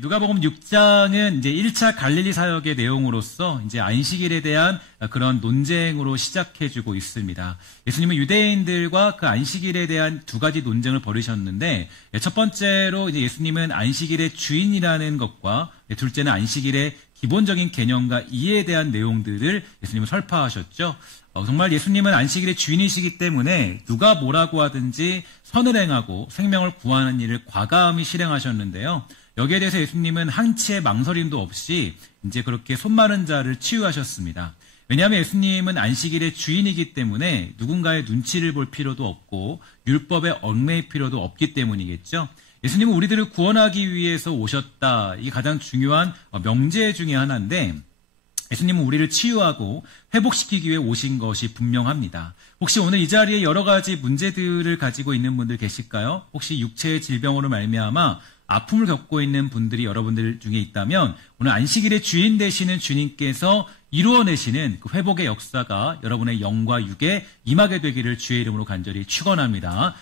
누가복음 6장은 이제 1차 갈릴리 사역의 내용으로서 이제 안식일에 대한 그런 논쟁으로 시작해주고 있습니다. 예수님은 유대인들과 그 안식일에 대한 두 가지 논쟁을 벌이셨는데, 첫 번째로 이제 예수님은 안식일의 주인이라는 것과 둘째는 안식일의 기본적인 개념과 이해에 대한 내용들을 예수님은 설파하셨죠. 정말 예수님은 안식일의 주인이시기 때문에 누가 뭐라고 하든지 선을 행하고 생명을 구하는 일을 과감히 실행하셨는데요. 여기에 대해서 예수님은 한치의 망설임도 없이 이제 그렇게 손 마른 자를 치유하셨습니다. 왜냐하면 예수님은 안식일의 주인이기 때문에 누군가의 눈치를 볼 필요도 없고 율법에 얽매일 필요도 없기 때문이겠죠. 예수님은 우리들을 구원하기 위해서 오셨다. 이게 가장 중요한 명제 중에 하나인데, 예수님은 우리를 치유하고 회복시키기 위해 오신 것이 분명합니다. 혹시 오늘 이 자리에 여러 가지 문제들을 가지고 있는 분들 계실까요? 혹시 육체의 질병으로 말미암아 아픔을 겪고 있는 분들이 여러분들 중에 있다면 오늘 안식일의 주인 되시는 주님께서 이루어내시는 그 회복의 역사가 여러분의 영과 육에 임하게 되기를 주의 이름으로 간절히 축원합니다.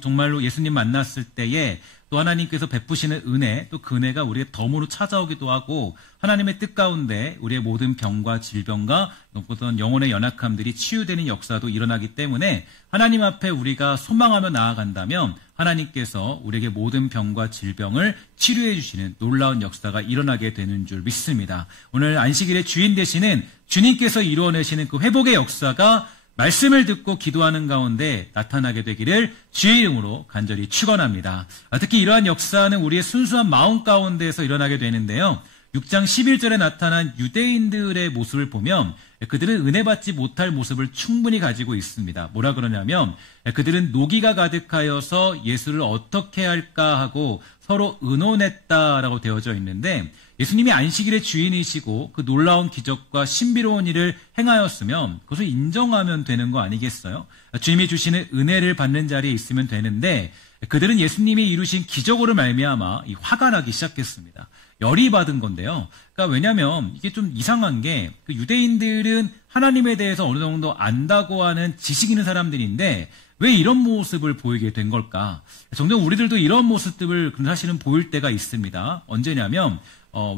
정말로 예수님 만났을 때에 또 하나님께서 베푸시는 은혜, 또 그 은혜가 우리의 덤으로 찾아오기도 하고 하나님의 뜻 가운데 우리의 모든 병과 질병과 어떤 영혼의 연약함들이 치유되는 역사도 일어나기 때문에 하나님 앞에 우리가 소망하며 나아간다면 하나님께서 우리에게 모든 병과 질병을 치료해 주시는 놀라운 역사가 일어나게 되는 줄 믿습니다. 오늘 안식일의 주인 되시는 주님께서 이루어내시는 그 회복의 역사가 말씀을 듣고 기도하는 가운데 나타나게 되기를 주의 이름으로 간절히 축원합니다. 특히 이러한 역사는 우리의 순수한 마음 가운데에서 일어나게 되는데요. 6장 11절에 나타난 유대인들의 모습을 보면 그들은 은혜 받지 못할 모습을 충분히 가지고 있습니다. 뭐라 그러냐면 그들은 노기가 가득하여서 예수를 어떻게 할까 하고 서로 의논했다라고 되어져 있는데, 예수님이 안식일의 주인이시고 그 놀라운 기적과 신비로운 일을 행하였으면 그것을 인정하면 되는 거 아니겠어요? 주님이 주시는 은혜를 받는 자리에 있으면 되는데 그들은 예수님이 이루신 기적으로 말미암아 화가 나기 시작했습니다. 열이 받은 건데요. 그러니까 왜냐하면 이게 좀 이상한 게 그 유대인들은 하나님에 대해서 어느 정도 안다고 하는 지식 있는 사람들인데 왜 이런 모습을 보이게 된 걸까? 종종 우리들도 이런 모습들을 사실은 보일 때가 있습니다. 언제냐면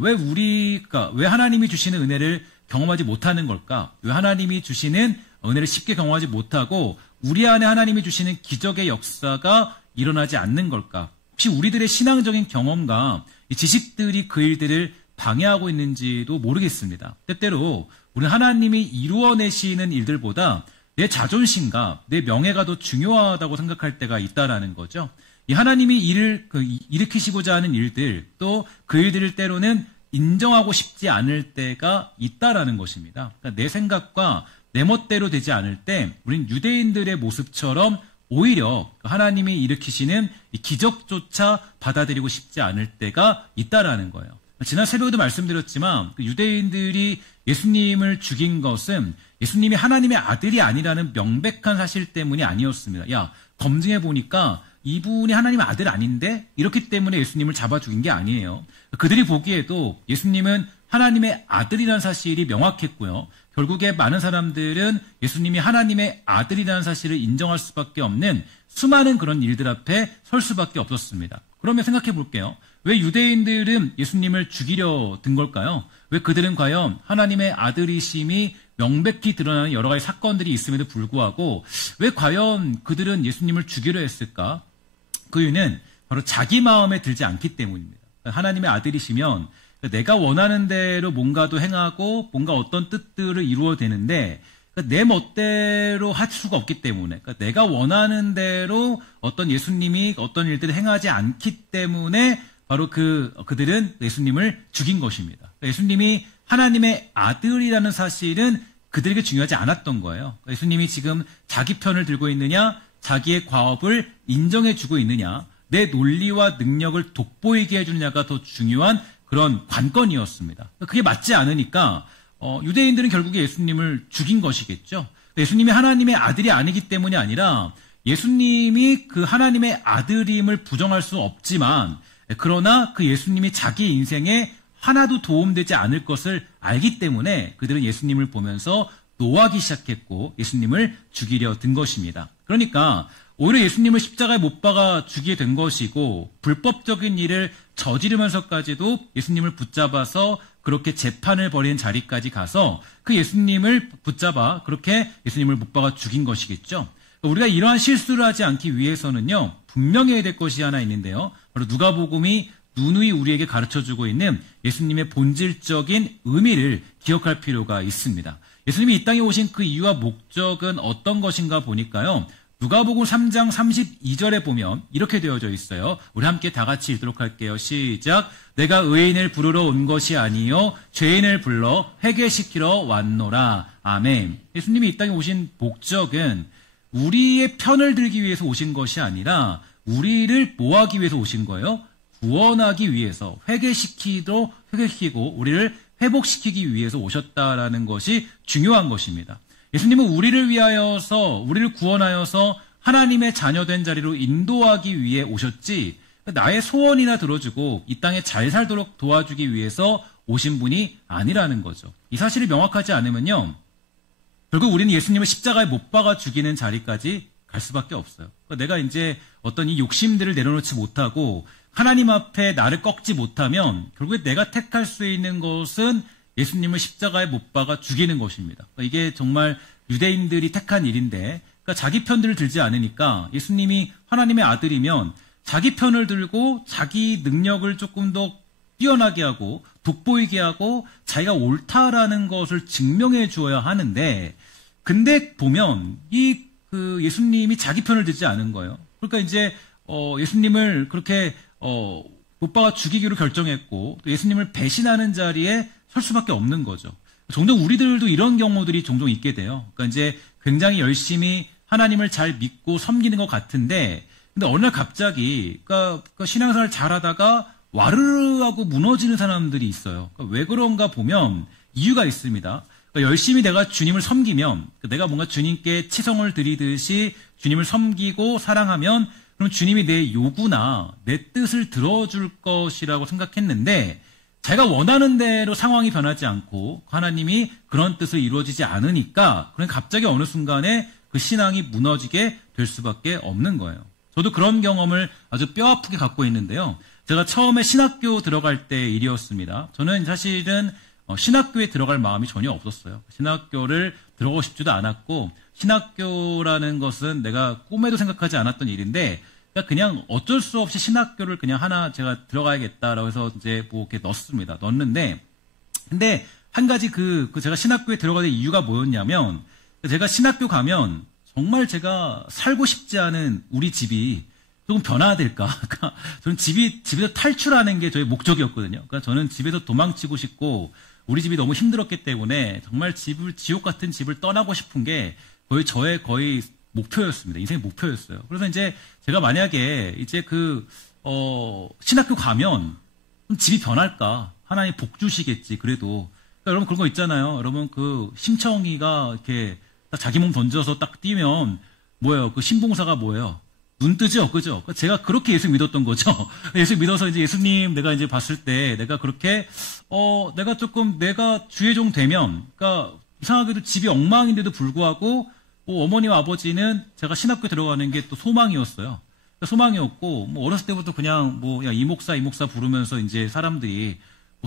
왜 하나님이 주시는 은혜를 경험하지 못하는 걸까? 왜 하나님이 주시는 은혜를 쉽게 경험하지 못하고 우리 안에 하나님이 주시는 기적의 역사가 일어나지 않는 걸까? 혹시 우리들의 신앙적인 경험과 이 지식들이 그 일들을 방해하고 있는지도 모르겠습니다. 때때로 우리는 하나님이 이루어내시는 일들보다 내 자존심과 내 명예가 더 중요하다고 생각할 때가 있다라는 거죠. 이 하나님이 일으키시고자 하는 일들, 또 그 일들을 때로는 인정하고 싶지 않을 때가 있다라는 것입니다. 그러니까 내 생각과 내 멋대로 되지 않을 때 우린 유대인들의 모습처럼 오히려 하나님이 일으키시는 이 기적조차 받아들이고 싶지 않을 때가 있다라는 거예요. 지난 새벽에도 말씀드렸지만 유대인들이 예수님을 죽인 것은 예수님이 하나님의 아들이 아니라는 명백한 사실 때문이 아니었습니다. 야, 검증해 보니까 이분이 하나님의 아들 아닌데? 이렇기 때문에 예수님을 잡아 죽인 게 아니에요. 그들이 보기에도 예수님은 하나님의 아들이라는 사실이 명확했고요. 결국에 많은 사람들은 예수님이 하나님의 아들이라는 사실을 인정할 수밖에 없는 수많은 그런 일들 앞에 설 수밖에 없었습니다. 그러면 생각해 볼게요. 왜 유대인들은 예수님을 죽이려 든 걸까요? 왜 그들은 과연 하나님의 아들이심이 명백히 드러나는 여러 가지 사건들이 있음에도 불구하고 왜 과연 그들은 예수님을 죽이려 했을까? 그 이유는 바로 자기 마음에 들지 않기 때문입니다. 하나님의 아들이시면 내가 원하는 대로 뭔가도 행하고 뭔가 어떤 뜻들을 이루어야 되는데 내 멋대로 할 수가 없기 때문에, 내가 원하는 대로 어떤 예수님이 어떤 일들을 행하지 않기 때문에 바로 그들은 예수님을 죽인 것입니다. 예수님이 하나님의 아들이라는 사실은 그들에게 중요하지 않았던 거예요. 예수님이 지금 자기 편을 들고 있느냐, 자기의 과업을 인정해주고 있느냐, 내 논리와 능력을 돋보이게 해주느냐가 더 중요한 그런 관건이었습니다. 그게 맞지 않으니까 유대인들은 결국에 예수님을 죽인 것이겠죠. 예수님이 하나님의 아들이 아니기 때문이 아니라 예수님이 그 하나님의 아들임을 부정할 수 없지만, 그러나 그 예수님이 자기 인생에 하나도 도움되지 않을 것을 알기 때문에 그들은 예수님을 보면서 노하기 시작했고 예수님을 죽이려 든 것입니다. 그러니까 오히려 예수님을 십자가에 못 박아 죽이게 된 것이고 불법적인 일을 저지르면서까지도 예수님을 붙잡아서 그렇게 재판을 벌이는 자리까지 가서 그 예수님을 붙잡아 그렇게 예수님을 못 박아 죽인 것이겠죠. 우리가 이러한 실수를 하지 않기 위해서는요, 분명히 해야 될 것이 하나 있는데요. 바로 누가복음이 누누이 우리에게 가르쳐주고 있는 예수님의 본질적인 의미를 기억할 필요가 있습니다. 예수님이 이 땅에 오신 그 이유와 목적은 어떤 것인가 보니까요. 누가복음 3장 32절에 보면 이렇게 되어져 있어요. 우리 함께 다 같이 읽도록 할게요. 시작. 내가 의인을 부르러 온 것이 아니요 죄인을 불러 회개시키러 왔노라. 아멘. 예수님이 이 땅에 오신 목적은 우리의 편을 들기 위해서 오신 것이 아니라 우리를 뭐 하기 위해서 오신 거예요? 구원하기 위해서 회개시키고 우리를 회복시키기 위해서 오셨다라는 것이 중요한 것입니다. 예수님은 우리를 위하여서 우리를 구원하여서 하나님의 자녀된 자리로 인도하기 위해 오셨지 나의 소원이나 들어주고 이 땅에 잘 살도록 도와주기 위해서 오신 분이 아니라는 거죠. 이 사실이 명확하지 않으면요. 결국 우리는 예수님을 십자가에 못 박아 죽이는 자리까지 갈 수밖에 없어요. 내가 이제 어떤 이 욕심들을 내려놓지 못하고 하나님 앞에 나를 꺾지 못하면 결국에 내가 택할 수 있는 것은 예수님을 십자가에 못 박아 죽이는 것입니다. 이게 정말 유대인들이 택한 일인데 그러니까 자기 편들을 들지 않으니까 예수님이 하나님의 아들이면 자기 편을 들고 자기 능력을 조금 더 뛰어나게 하고 돋보이게 하고 자기가 옳다라는 것을 증명해 주어야 하는데 근데 보면 그 예수님이 자기 편을 들지 않은 거예요. 그러니까 이제 예수님을 그렇게 못 박아 죽이기로 결정했고 또 예수님을 배신하는 자리에 설 수밖에 없는 거죠. 종종 우리들도 이런 경우들이 종종 있게 돼요. 그러니까 이제 굉장히 열심히 하나님을 잘 믿고 섬기는 것 같은데 근데 어느 날 갑자기 그러니까 신앙생활 잘하다가 와르르하고 무너지는 사람들이 있어요. 그러니까 왜 그런가 보면 이유가 있습니다. 그러니까 열심히 내가 주님을 섬기면 내가 뭔가 주님께 치성을 드리듯이 주님을 섬기고 사랑하면 그럼 주님이 내 요구나 내 뜻을 들어줄 것이라고 생각했는데 자기가 원하는 대로 상황이 변하지 않고 하나님이 그런 뜻을 이루어지지 않으니까 그냥 갑자기 어느 순간에 그 신앙이 무너지게 될 수밖에 없는 거예요. 저도 그런 경험을 아주 뼈아프게 갖고 있는데요. 제가 처음에 신학교 들어갈 때 일이었습니다. 저는 사실은 신학교에 들어갈 마음이 전혀 없었어요. 신학교를 들어가고 싶지도 않았고 신학교라는 것은 내가 꿈에도 생각하지 않았던 일인데 그냥 어쩔 수 없이 신학교를 그냥 하나 제가 들어가야겠다라고 해서 이제 뭐 이렇게 넣었습니다. 넣었는데 근데 한 가지 제가 신학교에 들어가는 이유가 뭐였냐면 제가 신학교 가면 정말 제가 살고 싶지 않은 우리 집이 조금 변화될까. 그러니까 저는 집에서 탈출하는 게 저의 목적이었거든요. 그러니까 저는 집에서 도망치고 싶고 우리 집이 너무 힘들었기 때문에 정말 지옥 같은 집을 떠나고 싶은 게 저의 목표였습니다. 인생의 목표였어요. 그래서 이제 제가 만약에 이제 신학교 가면 좀 집이 변할까? 하나님 복 주시겠지, 그래도. 그러니까 여러분 그런 거 있잖아요. 여러분 심청이가 이렇게 딱 자기 몸 던져서 딱 뛰면 뭐예요? 신봉사가 뭐예요? 눈 뜨죠? 그죠? 제가 그렇게 예수 믿었던 거죠. 예수 믿어서 이제 예수님 내가 이제 봤을 때 내가 그렇게, 내가 주의 종 되면, 그러니까 이상하게도 집이 엉망인데도 불구하고 어머니와 아버지는 제가 신학교 들어가는 게 또 소망이었어요. 소망이었고, 어렸을 때부터 그냥 야, 이 목사 부르면서 이제 사람들이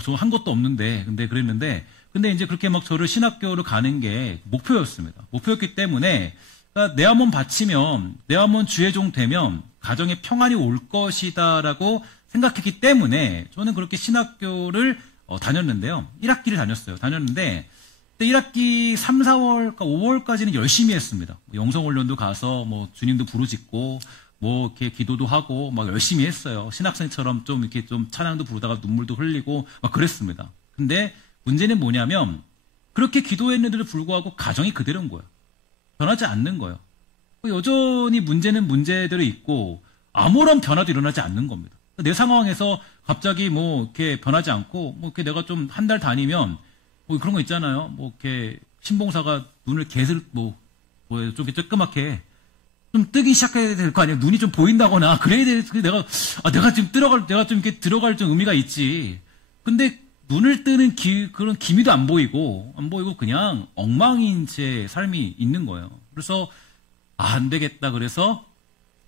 저 한 것도 없는데, 근데 이제 그렇게 막 저를 신학교로 가는 게 목표였습니다. 목표였기 때문에, 그러니까 내 한 번 바치면, 내 한 번 주의 종 되면 가정에 평안이 올 것이다라고 생각했기 때문에 저는 그렇게 신학교를 다녔는데요. 1학기를 다녔는데, 1학기 3, 4월, 5월까지는 열심히 했습니다. 영성훈련도 가서, 주님도 부르짖고, 이렇게 기도도 하고, 열심히 했어요. 신학생처럼 이렇게 찬양도 부르다가 눈물도 흘리고, 그랬습니다. 근데 문제는 뭐냐면, 그렇게 기도했는데도 불구하고 가정이 그대로인 거예요. 변하지 않는 거예요. 여전히 문제는 문제대로 있고, 아무런 변화도 일어나지 않는 겁니다. 내 상황에서 갑자기 이렇게 변하지 않고, 이렇게 내가 좀 한 달 다니면, 그런 거 있잖아요. 이렇게, 신봉사가 눈을 좀 이렇게 쬐끄맣게, 좀 뜨기 시작해야 될 거 아니에요? 눈이 좀 보인다거나, 그래야 돼. 내가 좀 이렇게 들어갈 좀 의미가 있지. 근데, 눈을 뜨는 그런 기미도 안 보이고 그냥 엉망인 채 삶이 있는 거예요. 그래서, 안 되겠다. 그래서,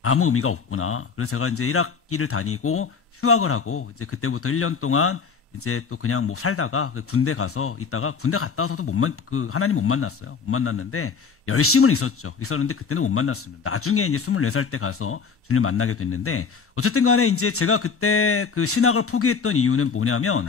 아무 의미가 없구나. 그래서 제가 이제 1학기를 다니고 휴학을 하고 이제 그때부터 1년 동안 이제 또 그냥 뭐 살다가 군대 가서 있다가 군대 갔다 와서도 하나님 못 만났어요. 못 만났는데 열심은 있었는데 그때는 못 만났습니다. 나중에 이제 24살 때 가서 주님을 만나게 됐는데 어쨌든 간에 이제 제가 그때 그 신학을 포기했던 이유는 뭐냐면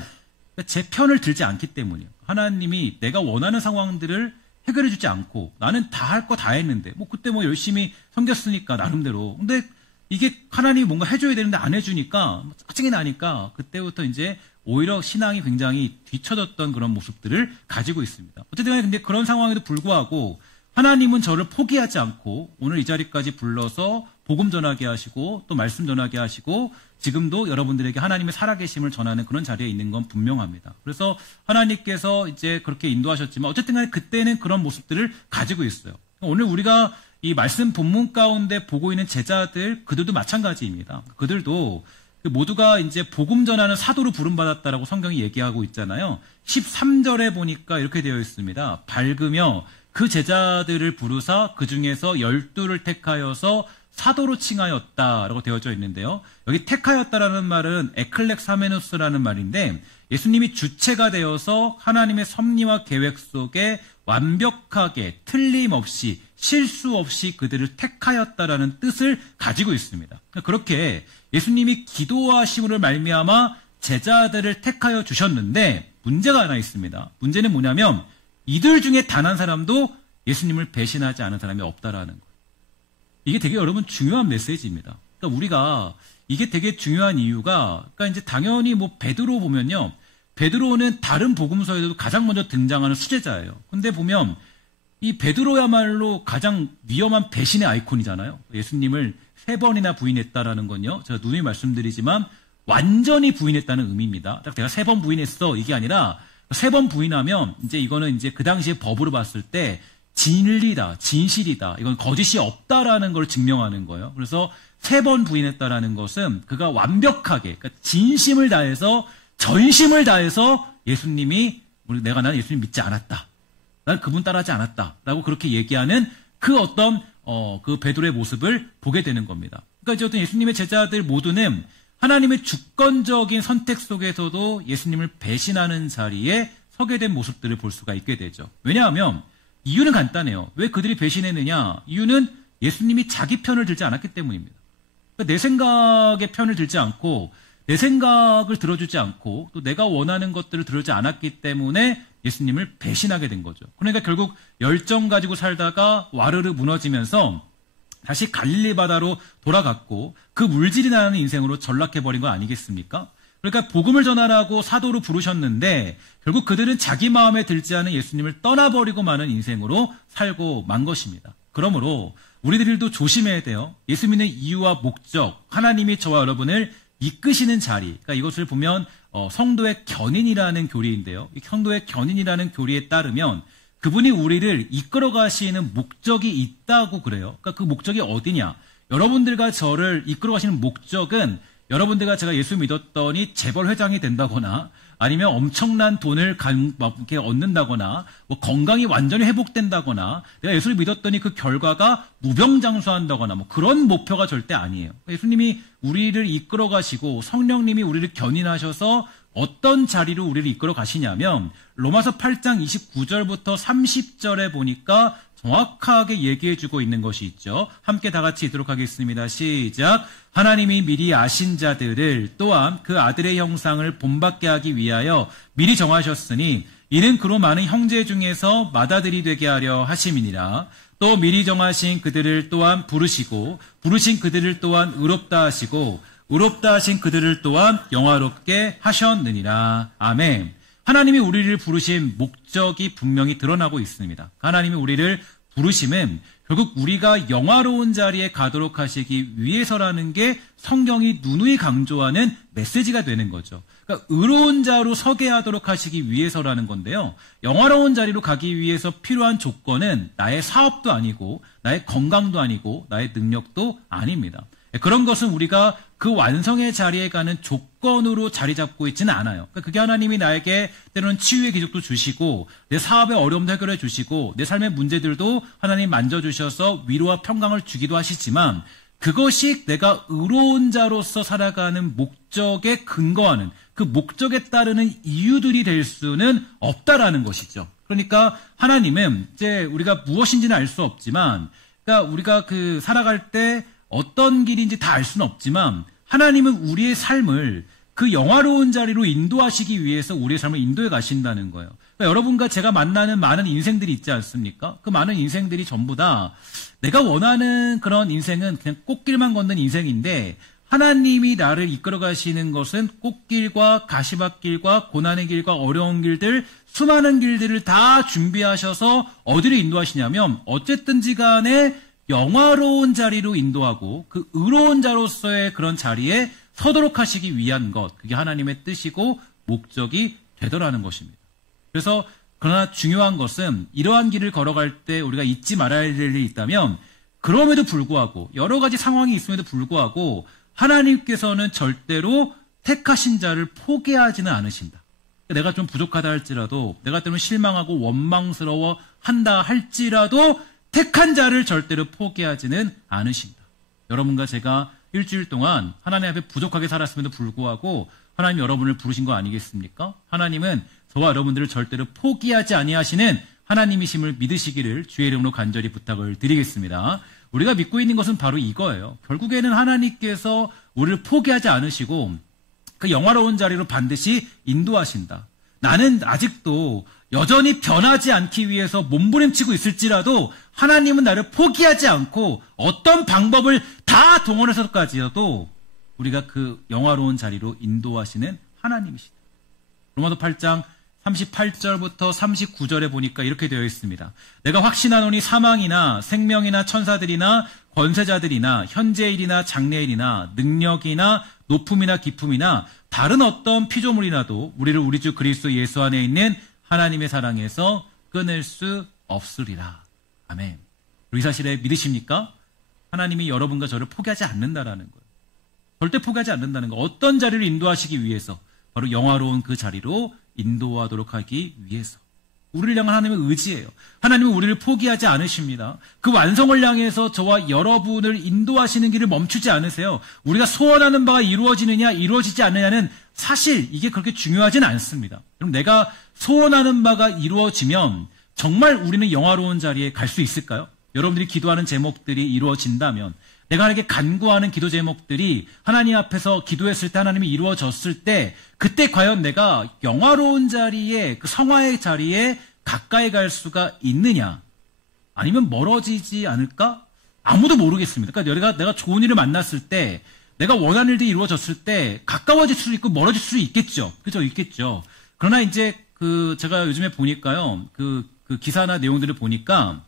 제 편을 들지 않기 때문이에요. 하나님이 내가 원하는 상황들을 해결해 주지 않고 나는 다 할 거 다 했는데 뭐 그때 뭐 열심히 섬겼으니까 나름대로 근데 이게 하나님이 뭔가 해줘야 되는데 안 해주니까 짜증이 나니까 그때부터 이제 오히려 신앙이 굉장히 뒤처졌던 그런 모습들을 가지고 있습니다. 어쨌든 간에 근데 그런 상황에도 불구하고 하나님은 저를 포기하지 않고 오늘 이 자리까지 불러서 복음 전하게 하시고 또 말씀 전하게 하시고 지금도 여러분들에게 하나님의 살아계심을 전하는 그런 자리에 있는 건 분명합니다. 그래서 하나님께서 이제 그렇게 인도하셨지만 어쨌든 간에 그때는 그런 모습들을 가지고 있어요. 오늘 우리가 이 말씀 본문 가운데 보고 있는 제자들 그들도 마찬가지입니다. 그들도 모두가 이제 복음 전하는 사도로 부름받았다라고 성경이 얘기하고 있잖아요. 13절에 보니까 이렇게 되어 있습니다. 밝으며 그 제자들을 부르사 그 중에서 12를 택하여서 사도로 칭하였다라고 되어져 있는데요. 여기 택하였다라는 말은 에클렉사메누스라는 말인데 예수님이 주체가 되어서 하나님의 섭리와 계획 속에 완벽하게 틀림없이 실수 없이 그들을 택하였다라는 뜻을 가지고 있습니다. 그렇게 예수님이 기도하심으로 말미암아 제자들을 택하여 주셨는데 문제가 하나 있습니다. 문제는 뭐냐면 이들 중에 단 한 사람도 예수님을 배신하지 않은 사람이 없다라는 거예요. 이게 되게 여러분 중요한 메시지입니다. 그러니까 우리가 이게 되게 중요한 이유가 그러니까 이제 당연히 뭐 베드로 보면요. 베드로는 다른 복음서에도 가장 먼저 등장하는 수제자예요. 근데 보면 이 베드로야말로 가장 위험한 배신의 아이콘이잖아요. 예수님을 3번이나 부인했다라는 건요. 제가 누누이 말씀드리지만 완전히 부인했다는 의미입니다. 딱 내가 3번 부인했어 이게 아니라 3번 부인하면 이제 이거는 이제 그 당시에 법으로 봤을 때 진리다, 진실이다, 이건 거짓이 없다라는 걸 증명하는 거예요. 그래서 3번 부인했다라는 것은 그가 완벽하게, 그러니까 진심을 다해서 전심을 다해서 예수님이 나는 예수님 믿지 않았다. 난 그분 따라하지 않았다라고 그렇게 얘기하는 그 어떤 그 베드로의 모습을 보게 되는 겁니다. 그러니까 이제 어떤 예수님의 제자들 모두는 하나님의 주권적인 선택 속에서도 예수님을 배신하는 자리에 서게 된 모습들을 볼 수가 있게 되죠. 왜냐하면 이유는 간단해요. 왜 그들이 배신했느냐? 이유는 예수님이 자기 편을 들지 않았기 때문입니다. 그러니까 내 생각의 편을 들지 않고 내 생각을 들어주지 않고 또 내가 원하는 것들을 들어주지 않았기 때문에 예수님을 배신하게 된 거죠. 그러니까 결국 열정 가지고 살다가 와르르 무너지면서 다시 갈릴리 바다로 돌아갔고 그 물질이 나는 인생으로 전락해버린 거 아니겠습니까? 그러니까 복음을 전하라고 사도로 부르셨는데 결국 그들은 자기 마음에 들지 않은 예수님을 떠나버리고 마는 인생으로 살고 만 것입니다. 그러므로 우리들도 조심해야 돼요. 예수 믿는 이유와 목적, 하나님이 저와 여러분을 이끄시는 자리, 그러니까 이것을 보면 성도의 견인이라는 교리인데요. 이 성도의 견인이라는 교리에 따르면 그분이 우리를 이끌어 가시는 목적이 있다고 그래요. 그러니까 그 목적이 어디냐? 여러분들과 저를 이끌어 가시는 목적은 여러분들과 제가 예수 믿었더니 재벌 회장이 된다거나 아니면 엄청난 돈을 이렇게 얻는다거나 뭐 건강이 완전히 회복된다거나 내가 예수를 믿었더니 그 결과가 무병장수한다거나 뭐 그런 목표가 절대 아니에요. 예수님이 우리를 이끌어 가시고 성령님이 우리를 견인하셔서 어떤 자리로 우리를 이끌어 가시냐면 로마서 8장 29절부터 30절에 보니까 정확하게 얘기해주고 있는 것이 있죠. 함께 다 같이 읽도록 하겠습니다. 시작. 하나님이 미리 아신 자들을 또한 그 아들의 형상을 본받게 하기 위하여 미리 정하셨으니 이는 그로 많은 형제 중에서 맏아들이 되게 하려 하심이니라. 또 미리 정하신 그들을 또한 부르시고 부르신 그들을 또한 의롭다 하시고 의롭다 하신 그들을 또한 영화롭게 하셨느니라. 아멘. 하나님이 우리를 부르신 목적이 분명히 드러나고 있습니다. 하나님이 우리를 부르심은 결국 우리가 영화로운 자리에 가도록 하시기 위해서라는 게 성경이 누누이 강조하는 메시지가 되는 거죠. 그러니까 의로운 자로 서게 하도록 하시기 위해서라는 건데요. 영화로운 자리로 가기 위해서 필요한 조건은 나의 사업도 아니고 나의 건강도 아니고 나의 능력도 아닙니다. 그런 것은 우리가 그 완성의 자리에 가는 조건으로 자리 잡고 있지는 않아요. 그러니까 그게 하나님이 나에게 때로는 치유의 기적도 주시고 내 사업의 어려움도 해결해 주시고 내 삶의 문제들도 하나님 만져주셔서 위로와 평강을 주기도 하시지만 그것이 내가 의로운 자로서 살아가는 목적에 근거하는 그 목적에 따르는 이유들이 될 수는 없다라는 것이죠. 그러니까 하나님은 이제 우리가 무엇인지는 알 수 없지만, 그러니까 우리가 그 살아갈 때 어떤 길인지 다 알 수는 없지만 하나님은 우리의 삶을 그 영화로운 자리로 인도하시기 위해서 우리의 삶을 인도해 가신다는 거예요. 그러니까 여러분과 제가 만나는 많은 인생들이 있지 않습니까? 그 많은 인생들이 전부 다 내가 원하는 그런 인생은 그냥 꽃길만 걷는 인생인데, 하나님이 나를 이끌어 가시는 것은 꽃길과 가시밭길과 고난의 길과 어려운 길들, 수많은 길들을 다 준비하셔서 어디로 인도하시냐면 어쨌든지 간에 영화로운 자리로 인도하고 그 의로운 자로서의 그런 자리에 서도록 하시기 위한 것, 그게 하나님의 뜻이고 목적이 되더라는 것입니다. 그래서 그러나 중요한 것은 이러한 길을 걸어갈 때 우리가 잊지 말아야 될 일이 있다면, 그럼에도 불구하고 여러 가지 상황이 있음에도 불구하고 하나님께서는 절대로 택하신 자를 포기하지는 않으신다. 내가 좀 부족하다 할지라도, 내가 때문에 실망하고 원망스러워 한다 할지라도 택한 자를 절대로 포기하지는 않으신다. 여러분과 제가 일주일 동안 하나님 앞에 부족하게 살았음에도 불구하고 하나님 여러분을 부르신 거 아니겠습니까? 하나님은 저와 여러분들을 절대로 포기하지 아니하시는 하나님이심을 믿으시기를 주의 이름으로 간절히 부탁을 드리겠습니다. 우리가 믿고 있는 것은 바로 이거예요. 결국에는 하나님께서 우리를 포기하지 않으시고 그 영화로운 자리로 반드시 인도하신다. 나는 아직도 여전히 변하지 않기 위해서 몸부림치고 있을지라도 하나님은 나를 포기하지 않고 어떤 방법을 다 동원해서까지도 우리가 그 영화로운 자리로 인도하시는 하나님이시다. 로마서 8장 38절부터 39절에 보니까 이렇게 되어 있습니다. 내가 확신하노니 사망이나 생명이나 천사들이나 권세자들이나 현재일이나 장래일이나 능력이나 높음이나 깊음이나 다른 어떤 피조물이라도 우리를 우리 주 그리스도 예수 안에 있는 하나님의 사랑에서 끊을 수 없으리라. 아멘. 이 사실에 믿으십니까? 하나님이 여러분과 저를 포기하지 않는다라는 거예요. 절대 포기하지 않는다는 거. 어떤 자리를 인도하시기 위해서? 바로 영화로운 그 자리로 인도하도록 하기 위해서. 우리를 향한 하나님의 의지예요. 하나님은 우리를 포기하지 않으십니다. 그 완성을 향해서 저와 여러분을 인도하시는 길을 멈추지 않으세요. 우리가 소원하는 바가 이루어지느냐 이루어지지 않느냐는 사실 이게 그렇게 중요하진 않습니다. 그럼 내가 소원하는 바가 이루어지면 정말 우리는 영화로운 자리에 갈 수 있을까요? 여러분들이 기도하는 제목들이 이루어진다면, 내가 하나님께 간구하는 기도 제목들이 하나님 앞에서 기도했을 때 하나님이 이루어졌을 때, 그때 과연 내가 영화로운 자리에, 그 성화의 자리에 가까이 갈 수가 있느냐? 아니면 멀어지지 않을까? 아무도 모르겠습니다. 그러니까 내가 좋은 일을 만났을 때, 내가 원하는 일들이 이루어졌을 때 가까워질 수도 있고 멀어질 수도 있겠죠. 그죠? 있겠죠. 그러나 이제 제가 요즘에 보니까요, 그 기사나 내용들을 보니까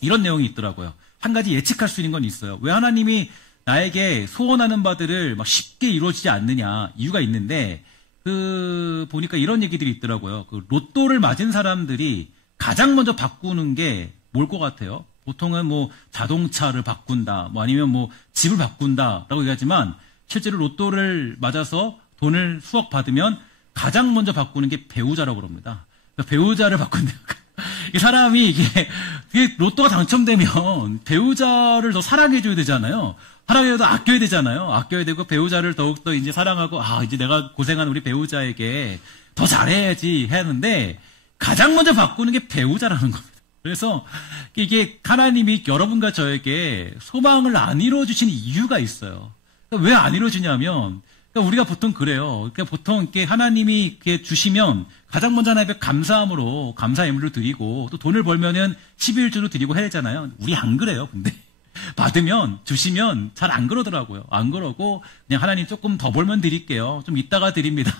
이런 내용이 있더라고요. 한 가지 예측할 수 있는 건 있어요. 왜 하나님이 나에게 소원하는 바들을 막 쉽게 이루어지지 않느냐, 이유가 있는데, 보니까 이런 얘기들이 있더라고요. 로또를 맞은 사람들이 가장 먼저 바꾸는 게 뭘 것 같아요? 보통은 뭐 자동차를 바꾼다, 뭐 아니면 뭐 집을 바꾼다라고 얘기하지만, 실제로 로또를 맞아서 돈을 수억 받으면 가장 먼저 바꾸는 게 배우자라고 그럽니다. 그러니까 배우자를 바꾼다. 이 사람이 이게 로또가 당첨되면 배우자를 더 사랑해줘야 되잖아요. 사랑해도 아껴야 되잖아요. 아껴야 되고 배우자를 더욱더 이제 사랑하고, 이제 내가 고생한 우리 배우자에게 더 잘해야지 하는데, 가장 먼저 바꾸는 게 배우자라는 겁니다. 그래서 이게 하나님이 여러분과 저에게 소망을 안 이루어주시는 이유가 있어요. 그러니까 왜 안 이루어지냐면, 그러니까 우리가 보통 그래요. 그러니까 보통 이렇게 하나님이 이렇게 주시면 가장 먼저 하나님께 감사함으로 감사 예물로 드리고, 또 돈을 벌면은 12일주로 드리고 해야 되잖아요. 우리 안 그래요. 근데 받으면, 주시면 잘 안 그러더라고요. 안 그러고 그냥 하나님 조금 더 벌면 드릴게요. 좀 이따가 드립니다.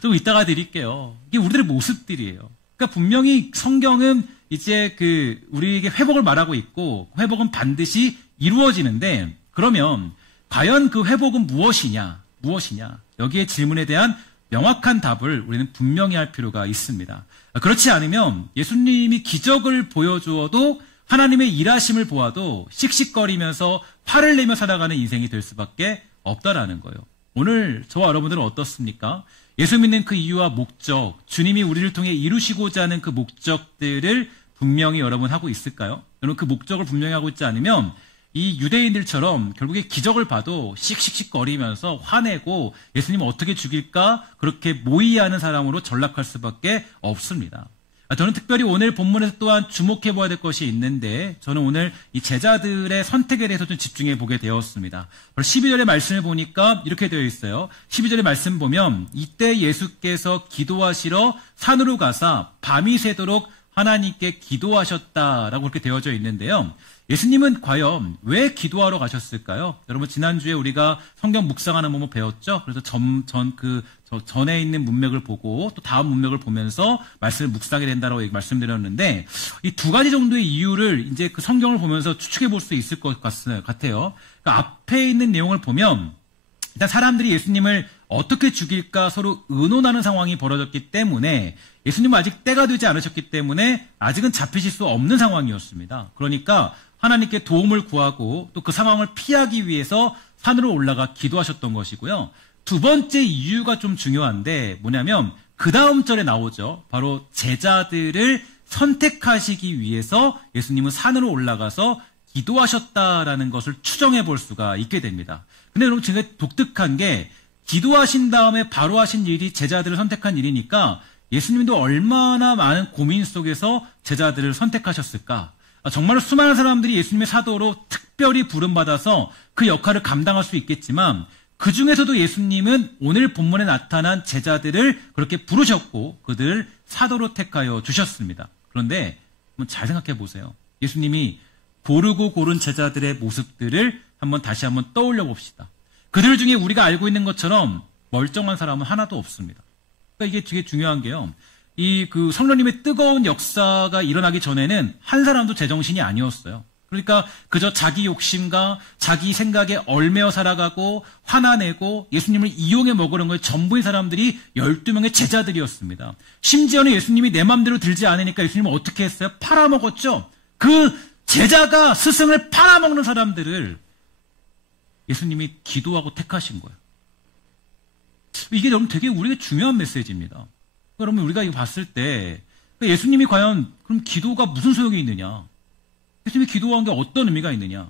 좀 이따가 드릴게요. 이게 우리들의 모습들이에요. 그러니까 분명히 성경은 이제 우리에게 회복을 말하고 있고, 회복은 반드시 이루어지는데, 그러면 과연 그 회복은 무엇이냐? 여기에 질문에 대한 명확한 답을 우리는 분명히 할 필요가 있습니다. 그렇지 않으면 예수님이 기적을 보여주어도, 하나님의 일하심을 보아도 씩씩거리면서 화를 내며 살아가는 인생이 될 수밖에 없다라는 거예요. 오늘 저와 여러분들은 어떻습니까? 예수 믿는 그 이유와 목적, 주님이 우리를 통해 이루시고자 하는 그 목적들을 분명히 여러분 하고 있을까요? 여러분 그 목적을 분명히 하고 있지 않으면 이 유대인들처럼 결국에 기적을 봐도 씩씩씩거리면서 화내고 예수님을 어떻게 죽일까 그렇게 모의하는 사람으로 전락할 수밖에 없습니다. 저는 특별히 오늘 본문에서 또한 주목해 봐야 될 것이 있는데 저는 오늘 이 제자들의 선택에 대해서 좀 집중해 보게 되었습니다. 12절의 말씀을 보니까 이렇게 되어 있어요. 12절의 말씀 보면 이때 예수께서 기도하시러 산으로 가사 밤이 새도록 하나님께 기도하셨다라고 그렇게 되어져 있는데요. 예수님은 과연 왜 기도하러 가셨을까요? 여러분 지난주에 우리가 성경 묵상하는 법을 배웠죠. 그래서 전에 있는 문맥을 보고 또 다음 문맥을 보면서 말씀을 묵상하게 된다라고 말씀드렸는데 이 두 가지 정도의 이유를 이제 그 성경을 보면서 추측해 볼 수 있을 것 같아요. 그러니까 앞에 있는 내용을 보면 일단 사람들이 예수님을 어떻게 죽일까 서로 의논하는 상황이 벌어졌기 때문에 예수님은 아직 때가 되지 않으셨기 때문에 아직은 잡히실 수 없는 상황이었습니다. 그러니까 하나님께 도움을 구하고 또 그 상황을 피하기 위해서 산으로 올라가 기도하셨던 것이고요. 두 번째 이유가 좀 중요한데 뭐냐면 그 다음 절에 나오죠. 바로 제자들을 선택하시기 위해서 예수님은 산으로 올라가서 기도하셨다라는 것을 추정해 볼 수가 있게 됩니다. 근데 여러분 지금 독특한 게 기도하신 다음에 바로 하신 일이 제자들을 선택한 일이니까 예수님도 얼마나 많은 고민 속에서 제자들을 선택하셨을까? 정말 수많은 사람들이 예수님의 사도로 특별히 부름받아서 그 역할을 감당할 수 있겠지만 그 중에서도 예수님은 오늘 본문에 나타난 제자들을 그렇게 부르셨고 그들을 사도로 택하여 주셨습니다. 그런데 한번 잘 생각해 보세요. 예수님이 고르고 고른 제자들의 모습들을 다시 한번 떠올려 봅시다. 그들 중에 우리가 알고 있는 것처럼 멀쩡한 사람은 하나도 없습니다. 그러니까 이게 되게 중요한 게요. 그 성령님의 뜨거운 역사가 일어나기 전에는 한 사람도 제정신이 아니었어요. 그러니까 그저 자기 욕심과 자기 생각에 얽매여 살아가고 화나내고 예수님을 이용해 먹으려는 거에 전부인 사람들이 12명의 제자들이었습니다. 심지어는 예수님이 내 맘대로 들지 않으니까 예수님은 어떻게 했어요? 팔아먹었죠. 그 제자가 스승을 팔아먹는 사람들을 예수님이 기도하고 택하신 거예요. 이게 여러분 되게 우리에게 중요한 메시지입니다. 그러면 우리가 이거 봤을 때 예수님이 과연 그럼 기도가 무슨 소용이 있느냐? 예수님이 기도한 게 어떤 의미가 있느냐?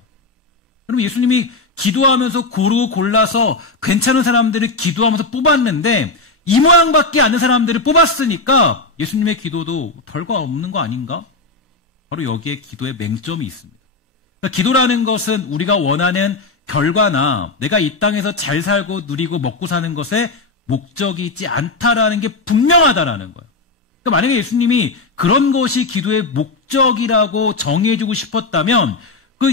그럼 예수님이 기도하면서 고르고 골라서 괜찮은 사람들을 기도하면서 뽑았는데 이 모양밖에 않는 사람들을 뽑았으니까 예수님의 기도도 별거 없는 거 아닌가? 바로 여기에 기도의 맹점이 있습니다. 그러니까 기도라는 것은 우리가 원하는 결과나 내가 이 땅에서 잘 살고 누리고 먹고 사는 것에 목적이 있지 않다라는 게 분명하다라는 거예요. 그러니까 만약에 예수님이 그런 것이 기도의 목적이라고 정해주고 싶었다면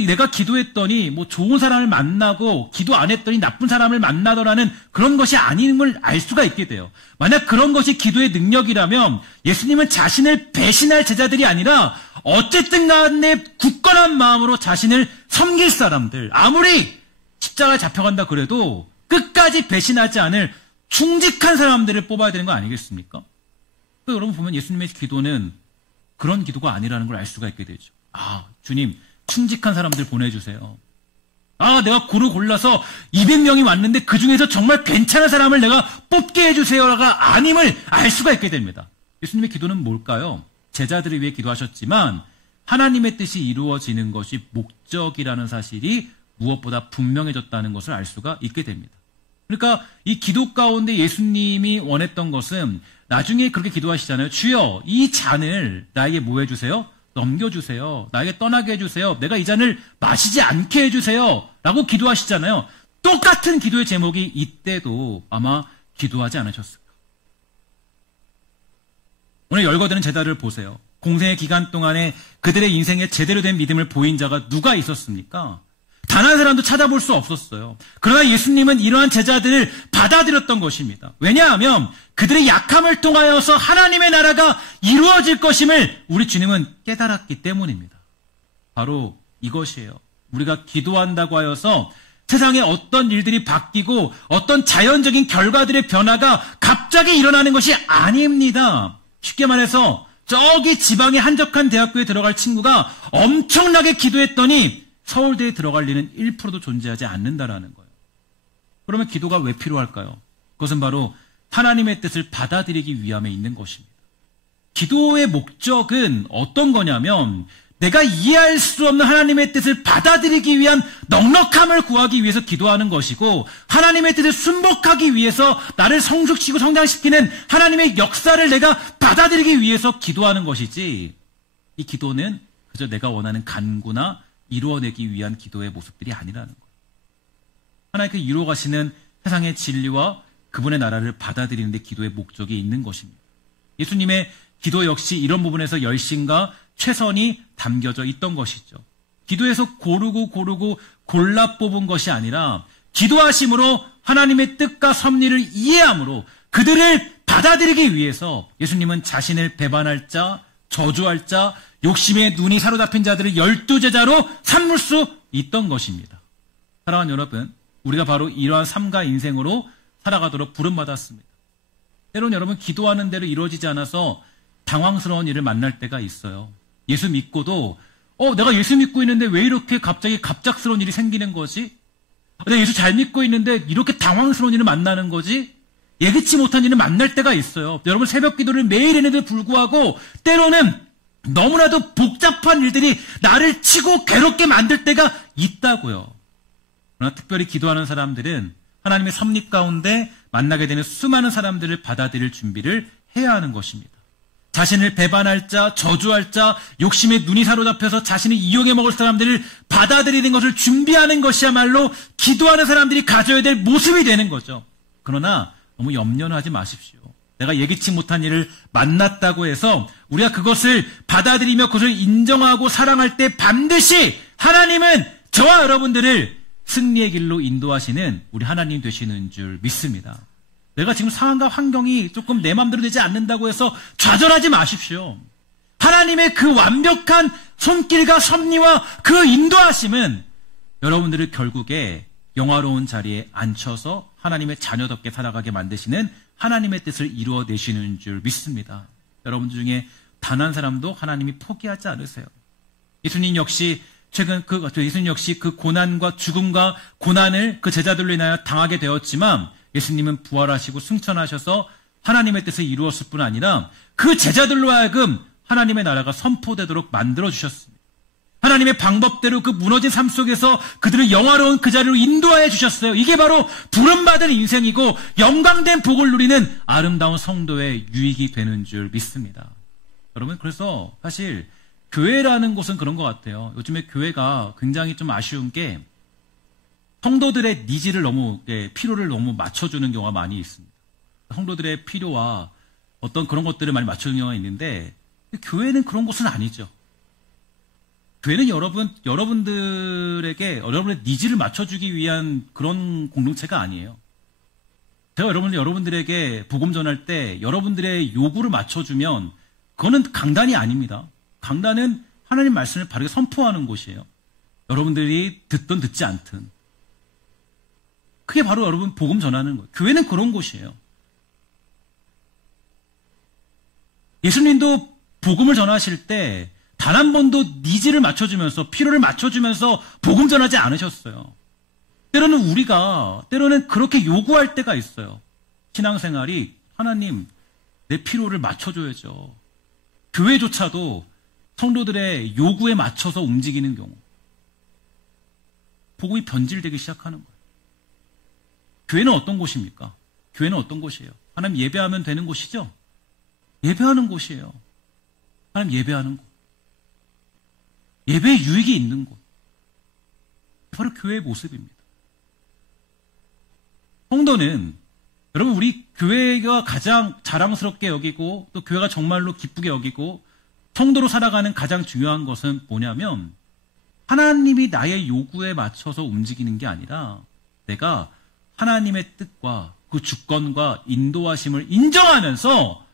내가 기도했더니 뭐 좋은 사람을 만나고 기도 안 했더니 나쁜 사람을 만나더라는 그런 것이 아님을 알 수가 있게 돼요. 만약 그런 것이 기도의 능력이라면 예수님은 자신을 배신할 제자들이 아니라 어쨌든 간에 굳건한 마음으로 자신을 섬길 사람들, 아무리 십자가에 잡혀간다 그래도 끝까지 배신하지 않을 충직한 사람들을 뽑아야 되는 거 아니겠습니까? 여러분 보면 예수님의 기도는 그런 기도가 아니라는 걸 알 수가 있게 되죠. 주님 충직한 사람들 보내주세요. 내가 고루 골라서 200명이 왔는데 그 중에서 정말 괜찮은 사람을 내가 뽑게 해주세요가 아님을 알 수가 있게 됩니다. 예수님의 기도는 뭘까요? 제자들을 위해 기도하셨지만 하나님의 뜻이 이루어지는 것이 목적이라는 사실이 무엇보다 분명해졌다는 것을 알 수가 있게 됩니다. 그러니까 이 기도 가운데 예수님이 원했던 것은 나중에 그렇게 기도하시잖아요. 주여 이 잔을 나에게 뭐 해주세요? 넘겨주세요. 나에게 떠나게 해주세요. 내가 이 잔을 마시지 않게 해주세요. 라고 기도하시잖아요. 똑같은 기도의 제목이 이때도 아마 기도하지 않으셨을까. 오늘 열거되는 제자를 보세요. 공생의 기간 동안에 그들의 인생에 제대로 된 믿음을 보인 자가 누가 있었습니까? 단 한 사람도 찾아볼 수 없었어요. 그러나 예수님은 이러한 제자들을 받아들였던 것입니다. 왜냐하면 그들의 약함을 통하여서 하나님의 나라가 이루어질 것임을 우리 주님은 깨달았기 때문입니다. 바로 이것이에요. 우리가 기도한다고 하여서 세상에 어떤 일들이 바뀌고 어떤 자연적인 결과들의 변화가 갑자기 일어나는 것이 아닙니다. 쉽게 말해서 저기 지방의 한적한 대학교에 들어갈 친구가 엄청나게 기도했더니 서울대에 들어갈 리는 1%도 존재하지 않는다라는 거예요. 그러면 기도가 왜 필요할까요? 그것은 바로 하나님의 뜻을 받아들이기 위함에 있는 것입니다. 기도의 목적은 어떤 거냐면 내가 이해할 수 없는 하나님의 뜻을 받아들이기 위한 넉넉함을 구하기 위해서 기도하는 것이고, 하나님의 뜻을 순복하기 위해서 나를 성숙시키고 성장시키는 하나님의 역사를 내가 받아들이기 위해서 기도하는 것이지, 이 기도는 그저 내가 원하는 간구나 이루어내기 위한 기도의 모습들이 아니라는 거예요. 하나님께 이루어가시는 세상의 진리와 그분의 나라를 받아들이는 데 기도의 목적이 있는 것입니다. 예수님의 기도 역시 이런 부분에서 열심과 최선이 담겨져 있던 것이죠. 기도에서 고르고 골라 뽑은 것이 아니라 기도하심으로 하나님의 뜻과 섭리를 이해함으로 그들을 받아들이기 위해서 예수님은 자신을 배반할 자, 저주할 자, 욕심에 눈이 사로잡힌 자들을 12제자로 삼을 수 있던 것입니다. 사랑하는 여러분, 우리가 바로 이러한 삶과 인생으로 살아가도록 부름받았습니다. 때로는 여러분, 기도하는 대로 이루어지지 않아서 당황스러운 일을 만날 때가 있어요. 예수 믿고도 내가 예수 믿고 있는데 왜 이렇게 갑자기 갑작스러운 일이 생기는 거지? 내가 예수 잘 믿고 있는데 이렇게 당황스러운 일을 만나는 거지? 예기치 못한 일을 만날 때가 있어요. 여러분, 새벽 기도를 매일 했는데도 불구하고 때로는 너무나도 복잡한 일들이 나를 치고 괴롭게 만들 때가 있다고요. 그러나 특별히 기도하는 사람들은 하나님의 섭리 가운데 만나게 되는 수많은 사람들을 받아들일 준비를 해야 하는 것입니다. 자신을 배반할 자, 저주할 자, 욕심에 눈이 사로잡혀서 자신을 이용해 먹을 사람들을 받아들이는 것을 준비하는 것이야말로 기도하는 사람들이 가져야 될 모습이 되는 거죠. 그러나 너무 염려는 하지 마십시오. 내가 예기치 못한 일을 만났다고 해서 우리가 그것을 받아들이며 그것을 인정하고 사랑할 때 반드시 하나님은 저와 여러분들을 승리의 길로 인도하시는 우리 하나님 되시는 줄 믿습니다. 내가 지금 상황과 환경이 조금 내 마음대로 되지 않는다고 해서 좌절하지 마십시오. 하나님의 그 완벽한 손길과 섭리와 그 인도하심은 여러분들을 결국에 영화로운 자리에 앉혀서 하나님의 자녀답게 살아가게 만드시는 하나님의 뜻을 이루어내시는 줄 믿습니다. 여러분들 중에 단 한 사람도 하나님이 포기하지 않으세요. 예수님 역시 그 고난과 죽음과 고난을 그 제자들로 인하여 당하게 되었지만 예수님은 부활하시고 승천하셔서 하나님의 뜻을 이루었을 뿐 아니라 그 제자들로 하여금 하나님의 나라가 선포되도록 만들어주셨습니다. 하나님의 방법대로 그 무너진 삶 속에서 그들을 영화로운 그 자리로 인도하여 주셨어요. 이게 바로 부름받은 인생이고 영광된 복을 누리는 아름다운 성도의 유익이 되는 줄 믿습니다. 여러분, 그래서 사실 교회라는 곳은 그런 것 같아요. 요즘에 교회가 굉장히 좀 아쉬운 게 성도들의 니즈를 필요를 너무 맞춰주는 경우가 많이 있습니다. 성도들의 필요와 어떤 그런 것들을 많이 맞춰주는 경우가 있는데 교회는 그런 곳은 아니죠. 교회는 여러분들의 니즈를 맞춰주기 위한 그런 공동체가 아니에요. 제가 여러분들에게 복음 전할 때 여러분들의 요구를 맞춰주면 그거는 강단이 아닙니다. 강단은 하나님 말씀을 바르게 선포하는 곳이에요. 여러분들이 듣든 듣지 않든. 그게 바로 여러분 복음 전하는 거예요. 교회는 그런 곳이에요. 예수님도 복음을 전하실 때 단 한 번도 니즈를 맞춰주면서 필요를 맞춰주면서 복음 전하지 않으셨어요. 때로는 그렇게 요구할 때가 있어요. 신앙생활이 하나님 내 필요를 맞춰줘야죠. 교회조차도 성도들의 요구에 맞춰서 움직이는 경우 복음이 변질되기 시작하는 거예요. 교회는 어떤 곳입니까? 교회는 어떤 곳이에요? 하나님 예배하면 되는 곳이죠? 예배하는 곳이에요. 하나님 예배하는 곳. 예배의 유익이 있는 곳. 바로 교회의 모습입니다. 성도는 여러분, 우리 교회가 가장 자랑스럽게 여기고 또 교회가 정말로 기쁘게 여기고 성도로 살아가는 가장 중요한 것은 뭐냐면 하나님이 나의 요구에 맞춰서 움직이는 게 아니라 내가 하나님의 뜻과 그 주권과 인도하심을 인정하면서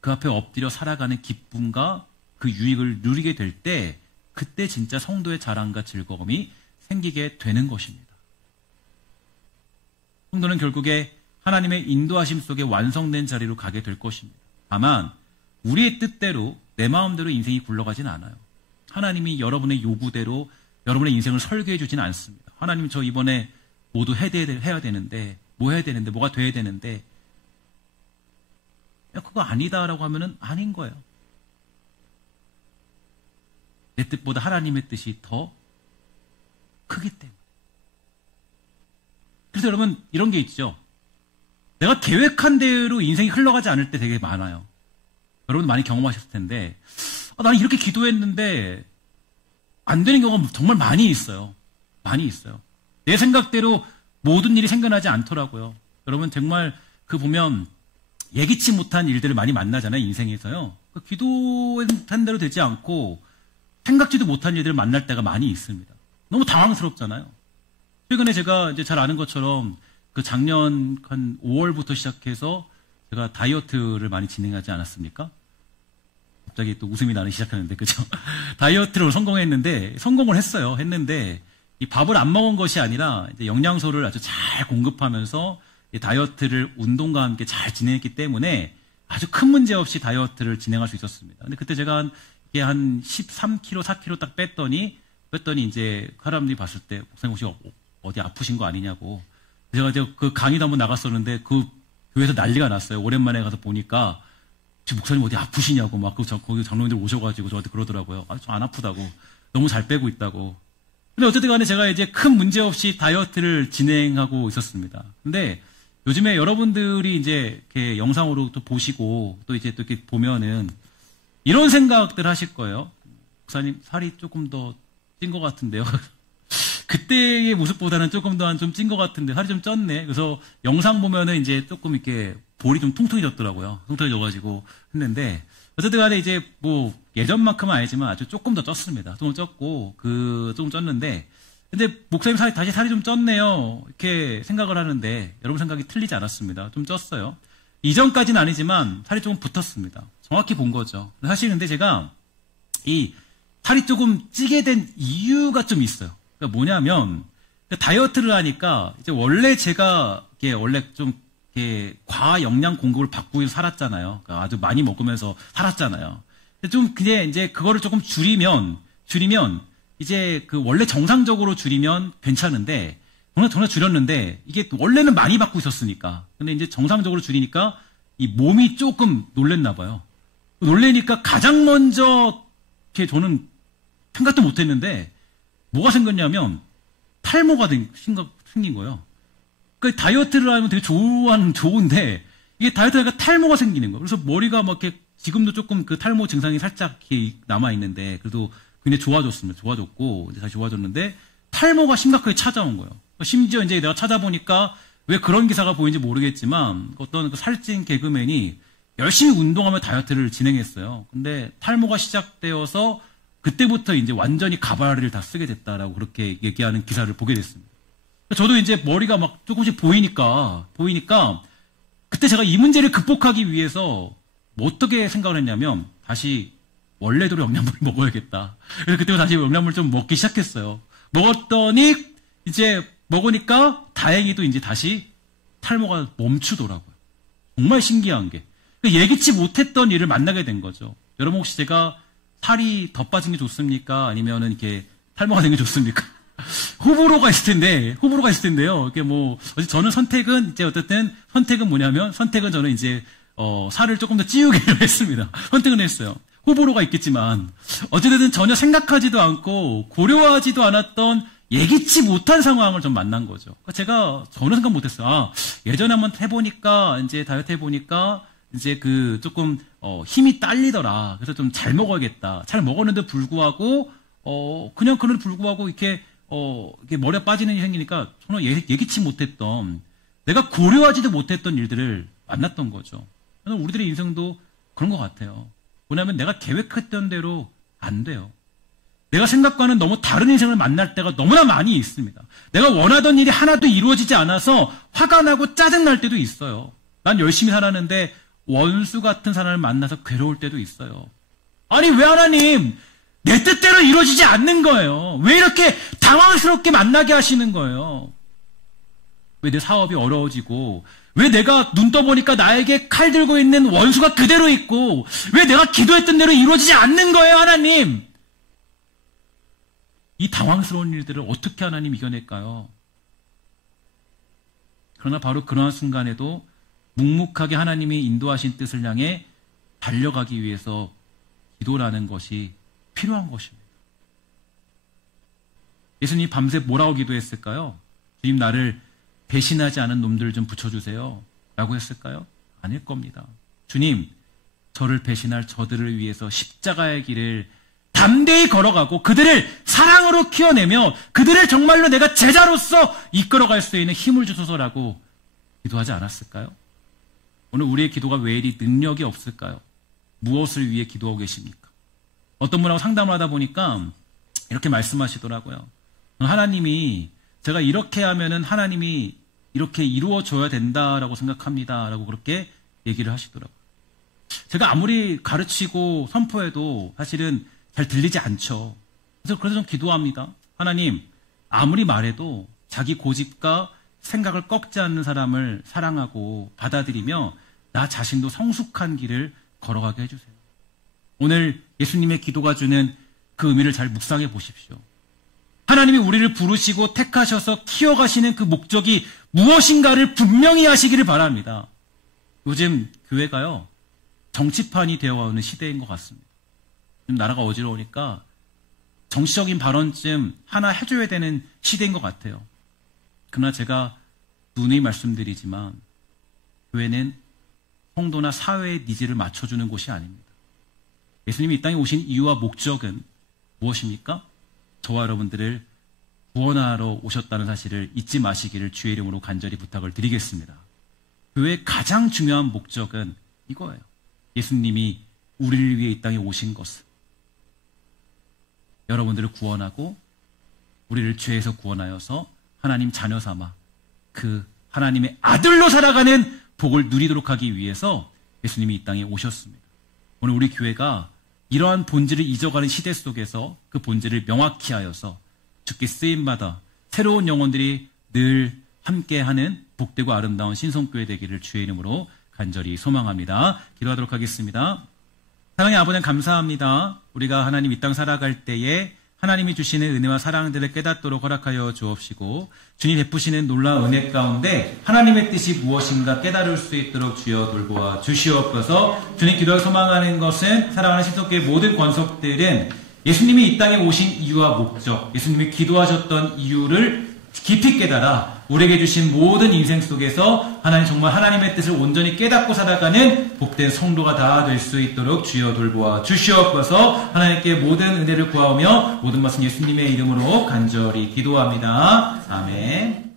그 앞에 엎드려 살아가는 기쁨과 그 유익을 누리게 될 때 그때 진짜 성도의 자랑과 즐거움이 생기게 되는 것입니다. 성도는 결국에 하나님의 인도하심 속에 완성된 자리로 가게 될 것입니다. 다만 우리의 뜻대로 내 마음대로 인생이 굴러가지는 않아요. 하나님이 여러분의 요구대로 여러분의 인생을 설계해 주지는 않습니다. 하나님 저 이번에 모두 해야 되는데 뭐 해야 되는데 뭐가 돼야 되는데 그거 아니다라고 하면은 아닌 거예요. 내 뜻보다 하나님의 뜻이 더 크기 때문에. 그래서 여러분 이런 게 있죠. 내가 계획한 대로 인생이 흘러가지 않을 때 되게 많아요. 여러분 많이 경험하셨을 텐데 나는 이렇게 기도했는데 안 되는 경우가 정말 많이 있어요. 많이 있어요. 내 생각대로 모든 일이 생겨나지 않더라고요. 여러분 정말 그 보면 예기치 못한 일들을 많이 만나잖아요. 인생에서요. 기도한 대로 되지 않고 생각지도 못한 일들을 만날 때가 많이 있습니다. 너무 당황스럽잖아요. 최근에 제가 이제 잘 아는 것처럼 그 작년 한 5월부터 시작해서 제가 다이어트를 많이 진행하지 않았습니까? 갑자기 또 웃음이 나기 시작하는데, 그죠? 다이어트를 성공했는데, 성공을 했어요. 했는데, 이 밥을 안 먹은 것이 아니라, 이제 영양소를 아주 잘 공급하면서, 이 다이어트를 운동과 함께 잘 진행했기 때문에, 아주 큰 문제 없이 다이어트를 진행할 수 있었습니다. 근데 그때 제가 이게 한 13kg, 4kg 딱 뺐더니 이제 사람들이 봤을 때, 목사님 혹시 어디 아프신 거 아니냐고. 제가 이제 그 강의도 한번 나갔었는데, 그 교회에서 난리가 났어요. 오랜만에 가서 보니까, 목사님 어디 아프시냐고 막 거기 장로님들 오셔가지고 저한테 그러더라고요. 저 안 아프다고. 너무 잘 빼고 있다고. 근데 어쨌든 간에 제가 이제 큰 문제 없이 다이어트를 진행하고 있었습니다. 근데 요즘에 여러분들이 이제 이렇게 영상으로 또 보시고 또 이제 또 이렇게 보면은 이런 생각들 하실 거예요. 목사님 살이 조금 더 찐 것 같은데요. 그때의 모습보다는 조금 더 좀 찐 것 같은데 살이 좀 쪘네. 그래서 영상 보면은 이제 조금 이렇게 볼이 좀 통통해졌더라고요. 통통해져가지고 했는데 어쨌든 간에 이제 뭐 예전만큼은 아니지만 아주 조금 더 쪘습니다. 조금 쪘고 조금 쪘는데 근데 목사님 다시 살이 좀 쪘네요. 이렇게 생각을 하는데 여러분 생각이 틀리지 않았습니다. 좀 쪘어요. 이전까지는 아니지만 살이 조금 붙었습니다. 정확히 본 거죠. 사실 근데 제가 이 살이 조금 찌게 된 이유가 좀 있어요. 그러니까 뭐냐면 다이어트를 하니까 이제 원래 제가 이게 원래 좀 과하 영양 공급을 받고 살았잖아요. 그러니까 아주 많이 먹으면서 살았잖아요. 좀 이제 그거를 조금 줄이면 이제 그 원래 정상적으로 줄이면 괜찮은데 정말 줄였는데 이게 원래는 많이 받고 있었으니까 근데 이제 정상적으로 줄이니까 이 몸이 조금 놀랬나 봐요. 놀래니까 가장 먼저 이렇게 저는 생각도 못했는데 뭐가 생겼냐면 탈모가 생긴 거예요. 그러니까 다이어트를 하면 되게 좋은데 이게 다이어트가 탈모가 생기는 거예요. 그래서 머리가 막 이렇게 지금도 조금 그 탈모 증상이 살짝 이렇게 남아 있는데 그래도 굉장히 좋아졌습니다. 좋아졌고 이제 다시 좋아졌는데 탈모가 심각하게 찾아온 거예요. 심지어 이제 내가 찾아보니까 왜 그런 기사가 보이는지 모르겠지만 어떤 그 살찐 개그맨이 열심히 운동하며 다이어트를 진행했어요. 근데 탈모가 시작되어서 그때부터 이제 완전히 가발을 다 쓰게 됐다라고 그렇게 얘기하는 기사를 보게 됐습니다. 저도 이제 머리가 막 조금씩 보이니까 그때 제가 이 문제를 극복하기 위해서 뭐 어떻게 생각을 했냐면 다시 원래대로 영양분을 먹어야겠다. 그래서 그때 다시 영양분을 좀 먹기 시작했어요. 먹었더니 이제 먹으니까 다행히도 이제 다시 탈모가 멈추더라고요. 정말 신기한 게 예기치 못했던 일을 만나게 된 거죠. 여러분 혹시 제가 살이 더 빠진 게 좋습니까? 아니면은 이렇게 탈모가 된 게 좋습니까? 호불호가 있을 텐데요. 이게 뭐, 저는 선택은 뭐냐면, 저는 이제, 살을 조금 더 찌우기로 했습니다. 선택은 했어요. 호불호가 있겠지만, 어찌됐든 전혀 생각하지도 않고, 고려하지도 않았던 예기치 못한 상황을 좀 만난 거죠. 그러니까 저는 생각 못 했어요. 예전에 한번 해보니까, 이제 다이어트 해보니까, 이제 조금, 힘이 딸리더라. 그래서 좀 잘 먹어야겠다. 잘 먹었는데 불구하고, 그냥 그런데 불구하고 이렇게 머리가 빠지는 일이 생기니까 저는 예기치 못했던, 내가 고려하지도 못했던 일들을 만났던 거죠. 저는 우리들의 인생도 그런 것 같아요. 뭐냐면 내가 계획했던 대로 안 돼요. 내가 생각과는 너무 다른 인생을 만날 때가 너무나 많이 있습니다. 내가 원하던 일이 하나도 이루어지지 않아서 화가 나고 짜증날 때도 있어요. 난 열심히 살았는데 원수 같은 사람을 만나서 괴로울 때도 있어요. 아니 왜 하나님 내 뜻대로 이루어지지 않는 거예요. 왜 이렇게 당황스럽게 만나게 하시는 거예요. 왜 내 사업이 어려워지고, 왜 내가 눈 떠보니까 나에게 칼 들고 있는 원수가 그대로 있고, 왜 내가 기도했던 대로 이루어지지 않는 거예요, 하나님. 이 당황스러운 일들을 어떻게 하나님 이겨낼까요? 그러나 바로 그러한 순간에도 묵묵하게 하나님이 인도하신 뜻을 향해 달려가기 위해서 기도라는 것이 필요한 것입니다. 예수님이 밤새 뭐라고 기도했을까요? 주님, 나를 배신하지 않은 놈들 좀 붙여주세요 라고 했을까요? 아닐 겁니다. 주님, 저를 배신할 저들을 위해서 십자가의 길을 담대히 걸어가고 그들을 사랑으로 키워내며 그들을 정말로 내가 제자로서 이끌어갈 수 있는 힘을 주소서라고 기도하지 않았을까요? 오늘 우리의 기도가 왜 이리 능력이 없을까요? 무엇을 위해 기도하고 계십니까? 어떤 분하고 상담을 하다 보니까 이렇게 말씀하시더라고요. 하나님이 제가 이렇게 하면은 하나님이 이렇게 이루어져야 된다라고 생각합니다 라고 그렇게 얘기를 하시더라고요. 제가 아무리 가르치고 선포해도 사실은 잘 들리지 않죠. 그래서 좀 기도합니다. 하나님, 아무리 말해도 자기 고집과 생각을 꺾지 않는 사람을 사랑하고 받아들이며 나 자신도 성숙한 길을 걸어가게 해주세요. 오늘 예수님의 기도가 주는 그 의미를 잘 묵상해 보십시오. 하나님이 우리를 부르시고 택하셔서 키워가시는 그 목적이 무엇인가를 분명히 하시기를 바랍니다. 요즘 교회가요, 정치판이 되어가는 시대인 것 같습니다. 지금 나라가 어지러우니까 정치적인 발언쯤 하나 해줘야 되는 시대인 것 같아요. 그러나 제가 누누이 말씀드리지만 교회는 성도나 사회의 니즈를 맞춰주는 곳이 아닙니다. 예수님이 이 땅에 오신 이유와 목적은 무엇입니까? 저와 여러분들을 구원하러 오셨다는 사실을 잊지 마시기를 주의 이름으로 간절히 부탁을 드리겠습니다. 교회의 가장 중요한 목적은 이거예요. 예수님이 우리를 위해 이 땅에 오신 것은 여러분들을 구원하고 우리를 죄에서 구원하여서 하나님 자녀 삼아 그 하나님의 아들로 살아가는 복을 누리도록 하기 위해서 예수님이 이 땅에 오셨습니다. 오늘 우리 교회가 이러한 본질을 잊어가는 시대 속에서 그 본질을 명확히 하여서 주께 쓰임받아 새로운 영혼들이 늘 함께하는 복되고 아름다운 신성교회 되기를 주의 이름으로 간절히 소망합니다. 기도하도록 하겠습니다. 사랑의 아버지 감사합니다. 우리가 하나님 이 땅 살아갈 때에 하나님이 주시는 은혜와 사랑들을 깨닫도록 허락하여 주옵시고 주님 베푸시는 놀라운 은혜 가운데 하나님의 뜻이 무엇인가 깨달을 수 있도록 주여 돌보아 주시옵소서. 주님 기도하고 소망하는 것은 사랑하는 신속교회 모든 권속들은 예수님이 이 땅에 오신 이유와 목적, 예수님이 기도하셨던 이유를 깊이 깨달아 우리에게 주신 모든 인생 속에서 하나님 정말 하나님의 뜻을 온전히 깨닫고 살아가는 복된 성도가 다 될 수 있도록 주여 돌보아 주시옵소서. 하나님께 모든 은혜를 구하오며 모든 말씀 예수님의 이름으로 간절히 기도합니다. 아멘.